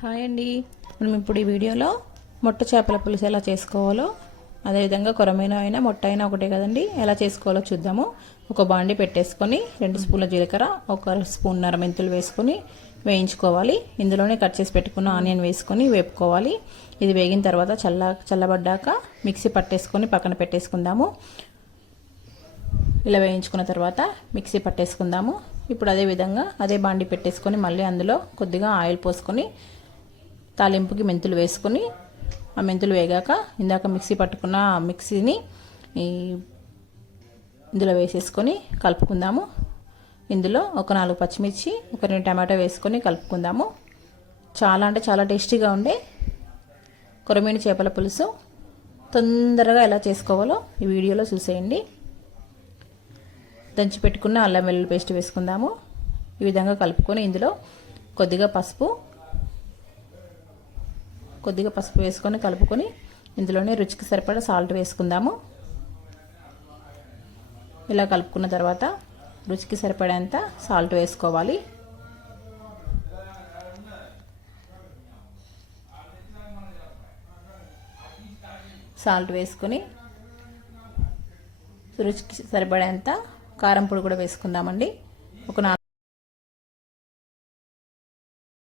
Hi అండి. మనం ఇప్పుడు ఈ వీడియోలో మొట్ట చేపల పులుసు ఎలా చేసుకోవాలో, అదేవిధంగా కొరమైన అయినా మొట్ట అయినా ఒకటే కదండి, ఎలా చేసుకోవాలో చూద్దాము. ఒక బాండి పెట్టేసుకొని 2 స్పూన్ల జీలకర్ర, 1 స్పూన్నర మెంతులు వేసుకొని వేయించుకోవాలి. ఇందులోనే కట్ చేసి పెట్టుకున్న ఆనియన్ వేసుకొని వేపుకోవాలి. ఇది వేగిన తర్వాత చల్లబడ్డాక మిక్సీ పట్టేసుకొని పక్కన పెట్టేసుకుందాము. ఇలా వేయించుకున్న తర్వాత మిక్సీ పట్టేసుకుందాము. ఇప్పుడు అదే బాండి పెట్టేసుకొని మళ్ళీ అందులో కొద్దిగా ఆయిల్ పోసుకొని తాలింపుకి మెంతులు వేసుకొని, ఆ మెంతులు వేగాక ఇందాక మిక్సీ పట్టుకున్న మిక్సీని ఇందులో వేసేసుకొని కలుపుకుందాము. ఇందులో ఒక 4 పచ్చిమిర్చి, ఒక 2 టమాటో వేసుకొని కలుపుకుందాము. చాలా అంటే చాలా టేస్టీగా ఉండే కొరమీను చేపల పులుసు తొందరగా ఎలా చేసుకోవాలో ఈ వీడియోలో చూసేయండి. దంచి పెట్టుకున్న అల్లం వెల్లుల్లి పేస్ట్ వేసుకుందాము. ఈ విధంగా కలుపుకొని ఇందులో కొద్దిగా పసుపు వేసుకొని కలుపుకొని ఇందులోనే రుచికి సరిపడా సాల్ట్ వేసుకుందాము. ఇలా కలుపుకున్న తర్వాత రుచికి సరిపడేంత సాల్ట్ వేసుకోవాలి. సాల్ట్ వేసుకొని రుచికి సరిపడేంత కారం పొడి కూడా వేసుకుందామండి. ఒక